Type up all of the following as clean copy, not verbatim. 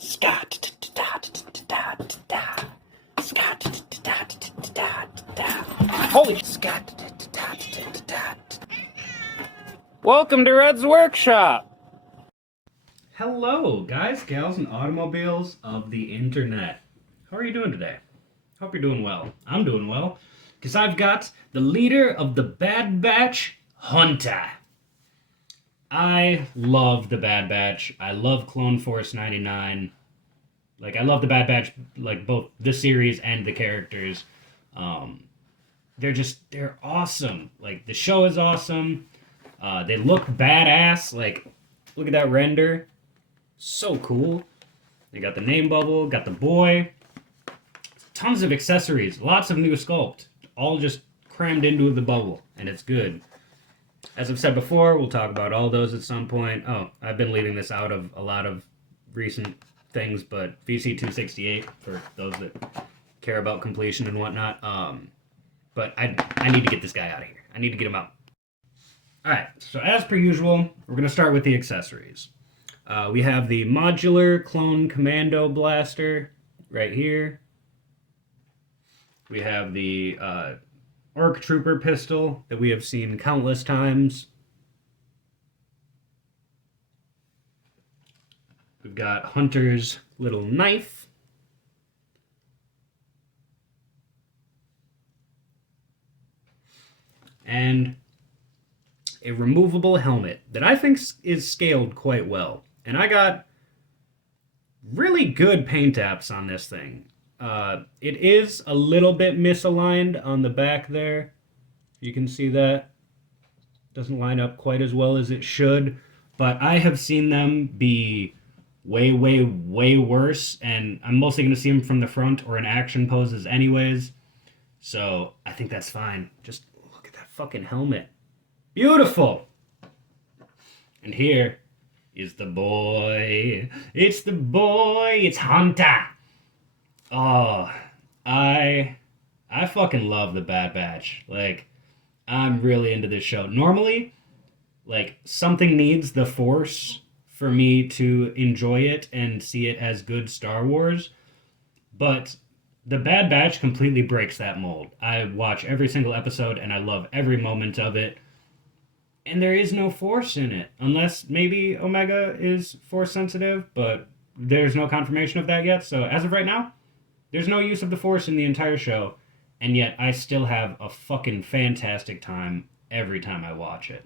Scott. Holy Scott. Welcome to Red's Workshop. Hello, guys, gals, and automobiles of the internet. How are you doing today? Hope you're doing well. I'm doing well, because I've got the leader of the Bad Batch, Hunter. I love the Bad Batch. I love Clone Force 99. I love the Bad Batch, both the series and the characters. They're awesome. The show is awesome. They look badass. Look at that render. So cool. They got the name bubble, got the boy. Tons of accessories, lots of new sculpt. All just crammed into the bubble, and it's good. As I've said before, we'll talk about all those at some point. Oh, I've been leaving this out of a lot of recent things, but VC 268 for those that care about completion and whatnot. But I need to get this guy out of here. I need to get him out. Alright, so as per usual, we're going to start with the accessories. We have the modular clone commando blaster right here. We have the Orc Trooper pistol that we have seen countless times. We've got Hunter's little knife. And a removable helmet that I think is scaled quite well. And I got really good paint apps on this thing. It is a little bit misaligned on the back there. You can see that. Doesn't line up quite as well as it should. But I have seen them be way, way, way worse. And I'm mostly going to see them from the front or in action poses anyways. So I think that's fine. Just look at that fucking helmet. Beautiful! And here is the boy. It's the boy. It's Hunter. Oh, I fucking love the Bad Batch. I'm really into this show. Normally, something needs the Force for me to enjoy it and see it as good Star Wars. But the Bad Batch completely breaks that mold. I watch every single episode and I love every moment of it. And there is no Force in it, unless maybe Omega is Force sensitive, but there's no confirmation of that yet. So as of right now, there's no use of the Force in the entire show, and yet I still have a fucking fantastic time every time I watch it.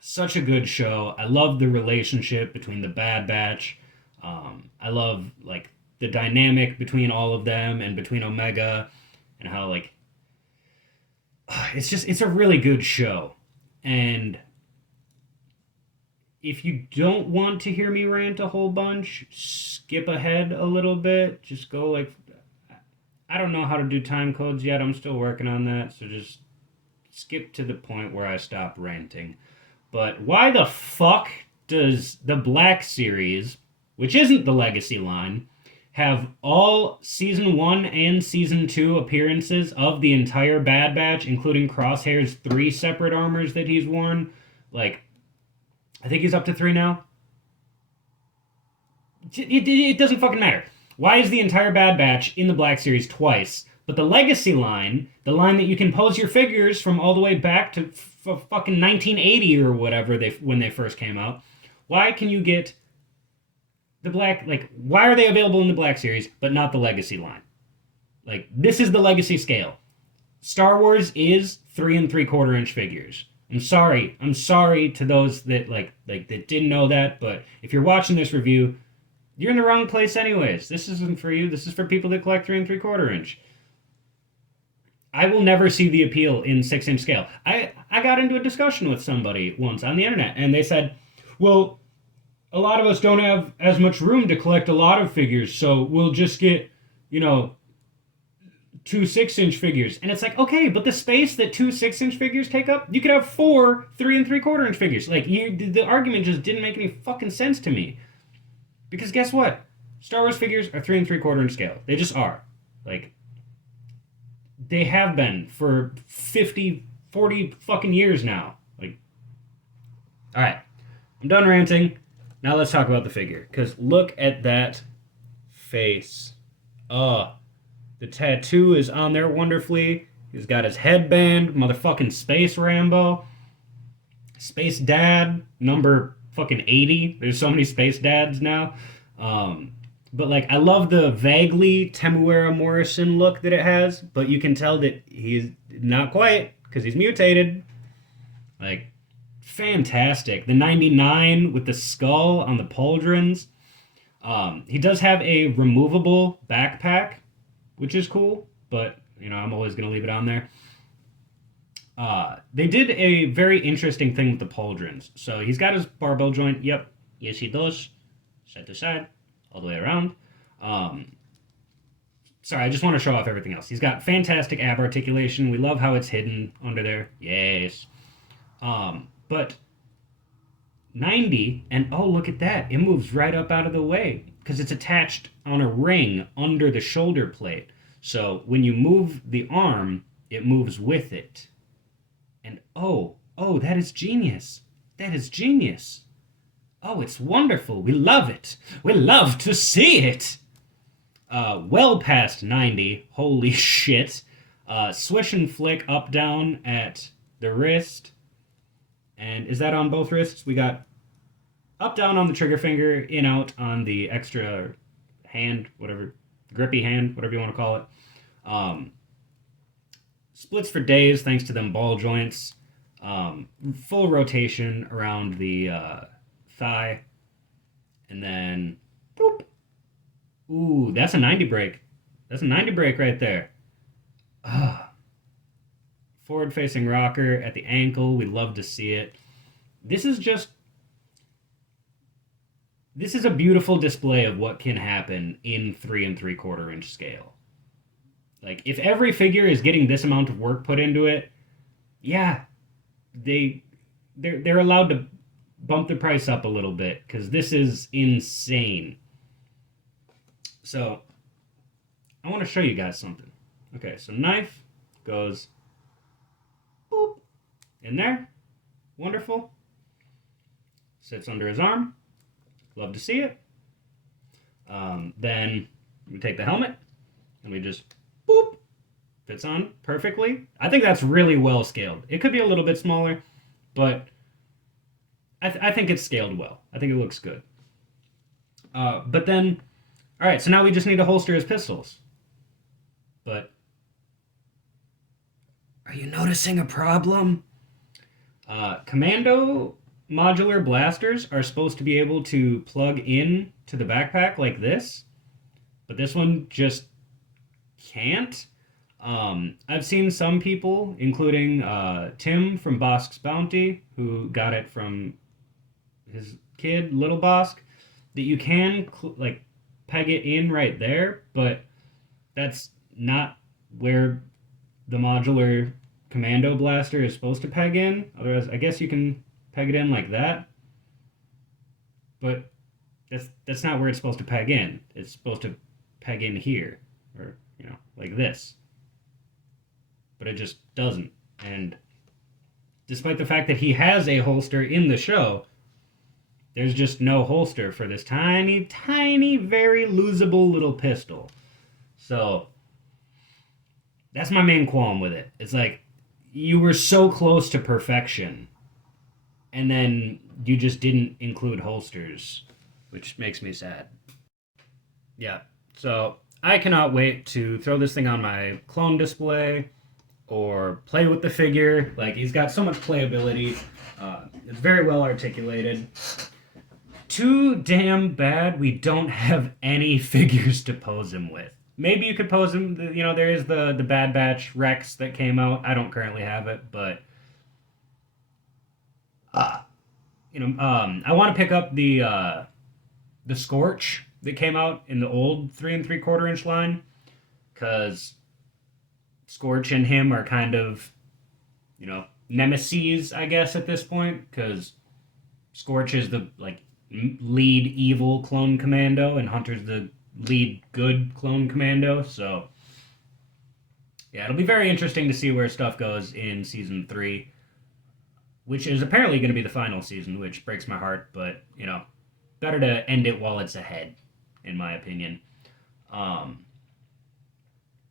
Such a good show. I love the relationship between the Bad Batch. I love the dynamic between all of them and between Omega, and how it's a really good show. And if you don't want to hear me rant a whole bunch, skip ahead a little bit. Just go I don't know how to do time codes yet. I'm still working on that. So just skip to the point where I stop ranting. But why the fuck does the Black Series, which isn't the Legacy line, have all Season 1 and Season 2 appearances of the entire Bad Batch, including Crosshair's 3 separate armors that he's worn? I think he's up to 3 now. It doesn't fucking matter. Why is the entire Bad Batch in the Black Series twice, but the Legacy line, the line that you can pose your figures from all the way back to fucking 1980 or whatever when they first came out, why can you get the Black, why are they available in the Black Series, but not the Legacy line? This is the Legacy scale. Star Wars is 3 3/4 inch figures. I'm sorry to those that that didn't know that, but if you're watching this review, you're in the wrong place anyways. This isn't for you. This is for people that collect 3 3/4 inch. I will never see the appeal in 6-inch scale. I got into a discussion with somebody once on the internet, and they said, well, a lot of us don't have as much room to collect a lot of figures, so we'll just get, 2 6-inch figures. And it's okay, but the space that 2 6-inch figures take up, you could have 4 3 3/4 inch figures. The argument just didn't make any fucking sense to me. Because guess what? Star Wars figures are 3 3/4 inch scale. They just are. They have been for 50, 40 fucking years now. Alright. I'm done ranting. Now let's talk about the figure. Because look at that face. The tattoo is on there wonderfully. He's got his headband, motherfucking Space Rambo. Space Dad, number fucking 80. There's so many Space Dads now. But like, I love the vaguely Temuera Morrison look that it has, but you can tell that he's not quite, because he's mutated. Like, fantastic. The 99 with the skull on the pauldrons. He does have a removable backpack, which is cool, but, you know, I'm always going to leave it on there. They did a very interesting thing with the pauldrons. So he's got his barbell joint. Yep. Yes, he does. Side to side. All the way around. Sorry, I just want to show off everything else. He's got fantastic ab articulation. We love how it's hidden under there. Yes. But 90, and oh, look at that. It moves right up out of the way because it's attached on a ring under the shoulder plate. So when you move the arm, it moves with it. And oh, that is genius. That is genius. Oh, it's wonderful. We love it. We love to see it. Well past 90. Holy shit. Swish and flick up down at the wrist. And is that on both wrists? We got up down on the trigger finger, in out on the extra hand, whatever, grippy hand, whatever you want to call it. Splits for days thanks to them ball joints. Full rotation around the thigh. And then, boop. Ooh, that's a 90 break. That's a 90 break right there. Forward facing rocker at the ankle. We love to see it. This is a beautiful display of what can happen in 3 3/4 inch scale. Like, if every figure is getting this amount of work put into it, yeah, they're allowed to bump the price up a little bit because this is insane. So, I want to show you guys something. Okay, so knife goes boop in there. Wonderful. Sits under his arm. Love to see it. Then we take the helmet and we just boop. Fits on perfectly. I think that's really well scaled. It could be a little bit smaller, but I think it's scaled well. I think it looks good. But then, all right, so now we just need to holster his pistols. But are you noticing a problem? Commando modular blasters are supposed to be able to plug in to the backpack like this, but this one just can't. I've seen some people, including Tim from Bosk's Bounty, who got it from his kid, Little Bosk, that you can like peg it in right there, but that's not where the modular commando blaster is supposed to peg in. Otherwise, I guess you can peg it in like that, but that's not where it's supposed to peg in. It's supposed to peg in here, or, you know, like this. But it just doesn't. And despite the fact that he has a holster in the show, there's just no holster for this tiny, tiny, very losable little pistol. So that's my main qualm with it. It's like, you were so close to perfection, and then you just didn't include holsters, which makes me sad. Yeah, so I cannot wait to throw this thing on my clone display or play with the figure. Like, he's got so much playability. It's very well articulated. Too damn bad we don't have any figures to pose him with. Maybe you could pose him, you know, there is the Bad Batch Rex that came out. I don't currently have it, but you know, I want to pick up the Scorch that came out in the old 3 3/4 inch line, because Scorch and him are kind of, you know, nemesis, I guess, at this point, because Scorch is the like lead evil clone commando, and Hunter's the lead good clone commando. So yeah, it'll be very interesting to see where stuff goes in season 3, which is apparently going to be the final season, which breaks my heart, but, you know, better to end it while it's ahead, in my opinion. Um,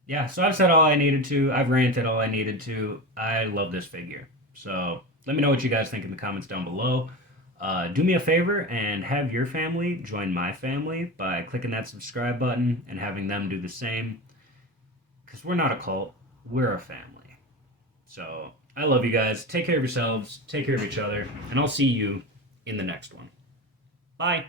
yeah, so I've said all I needed to. I've ranted all I needed to. I love this figure. So let me know what you guys think in the comments down below. Do me a favor and have your family join my family by clicking that subscribe button and having them do the same. Because we're not a cult, we're a family. So I love you guys. Take care of yourselves, take care of each other, and I'll see you in the next one. Bye.